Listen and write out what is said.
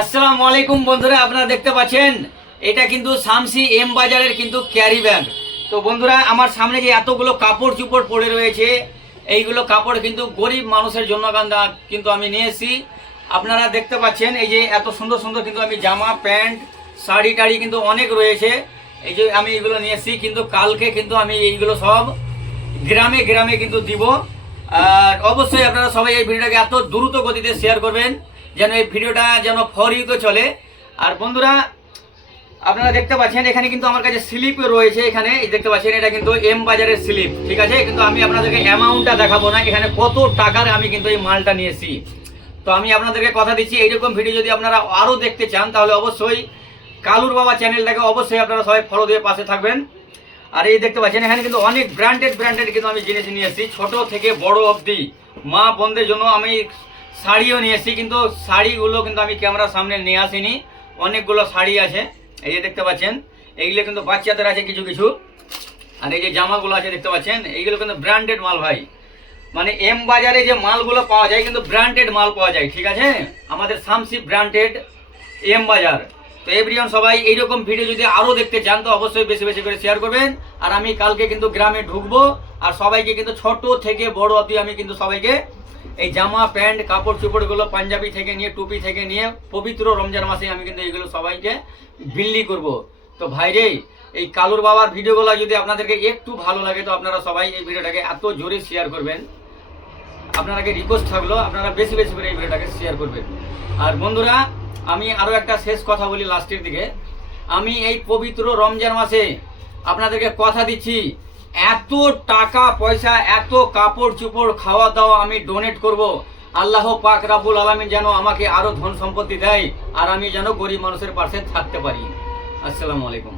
আসসালামু আলাইকুম বন্ধুরা, আপনারা দেখতে পাচ্ছেন এটা কিন্তু শামসি এম বাজারের কিন্তু ক্যারি ব্যাগ। তো বন্ধুরা, আমার সামনে যে এতগুলো কাপড় চুপড় পড়ে রয়েছে, এইগুলো কাপড় কিন্তু গরিব মানুষের জন্য কিন্তু আমি নিয়ে এসেছি। আপনারা দেখতে পাচ্ছেন এই যে এত সুন্দর সুন্দর কিন্তু আমি জামা প্যান্ট শাড়ি টাড়ি কিন্তু অনেক রয়েছে। এই যে আমি এইগুলো নিয়ে এসেছি, কিন্তু কালকে কিন্তু আমি এইগুলো সব গ্রামে গ্রামে কিন্তু দিব। আর অবশ্যই আপনারা সবাই এই ভিডিওটাকে এত দ্রুত গতিতে শেয়ার করবেন যেন এই ভিডিওটা যেন ফর ইউতে চলে। আর বন্ধুরা, আপনারা দেখতে পাচ্ছেন এখানে কিন্তু আমার কাছে স্লিপ রয়েছে। এখানে দেখতে পাচ্ছেন এটা কিন্তু এম বাজারের স্লিপ, ঠিক আছে। কিন্তু আমি আপনাদেরকে অ্যামাউন্টটা দেখাবো না, এখানে কত টাকার আমি কিন্তু এই মালটা নিয়েছি। তো আমি আপনাদেরকে কথা দিচ্ছি, এইরকম ভিডিও যদি আপনারা আরও দেখতে চান তাহলে অবশ্যই কালুর বাবা চ্যানেলটাকে অবশ্যই আপনারা সবাই ফলো দিয়ে পাশে থাকবেন। আর এই দেখতে পাচ্ছেন এখানে কিন্তু অনেক ব্র্যান্ডেড কিন্তু আমি জিনিস নিয়ে এসেছি, ছোট থেকে বড় অবধি। মা বোনদের জন্য আমি শাড়িও নিয়ে এসেছি, কিন্তু শাড়িগুলো কিন্তু আমি ক্যামেরার সামনে নিয়ে আসিনি। অনেকগুলো শাড়ি আছে, এই যে দেখতে পাচ্ছেন এইগুলো কিন্তু বাচ্চাদের আছে কিছু কিছু। আর এই যে জামাগুলো আছে দেখতে পাচ্ছেন, এইগুলো কিন্তু ব্র্যান্ডেড মাল ভাই। মানে এম বাজারে যে মালগুলো পাওয়া যায় কিন্তু ব্র্যান্ডেড মাল পাওয়া যায়, ঠিক আছে। আমাদের শামসি ব্র্যান্ডেড এম বাজার। তো এভরিওয়ান, সবাই এইরকম ভিডিও যদি আরও দেখতে চান তো অবশ্যই বেশি বেশি করে শেয়ার করবেন। আর আমি কালকে কিন্তু গ্রামে ঢুকবো, আর সবাইকে কিন্তু ছোট থেকে বড় অবধি আমি কিন্তু সবাইকে এই জামা প্যান্ট কাপড় চোপড়গুলো পাঞ্জাবি থেকে নিয়ে টুপি থেকে নিয়ে পবিত্র রমজান মাসে আমি কিন্তু এইগুলো সবাইকে বিল্লি করব। তো ভাইরে, এই কালুর বাবার ভিডিওগুলো যদি আপনাদেরকে একটু ভালো লাগে তো আপনারা সবাই এই ভিডিওটাকে এত জোরে শেয়ার করবেন। আপনাদেরকে রিকোয়েস্ট থাকলো আপনারা বেশি বেশি করে এই ভিডিওটাকে শেয়ার করবেন। আর বন্ধুরা, আমি আরও একটা শেষ কথা বলি লাস্টের দিকে। আমি এই পবিত্র রমজান মাসে আপনাদেরকে কথা দিচ্ছি, এত টাকা পয়সা এত কাপড় চোপড় খাওয়া দাওয়া আমি ডোনেট করব। আল্লাহ পাক রাব্বুল আলামিন যেন আমাকে আরও ধন সম্পত্তি দেয়, আর আমি যেন গরিব মানুষের পাশে থাকতে পারি। আসসালামু আলাইকুম।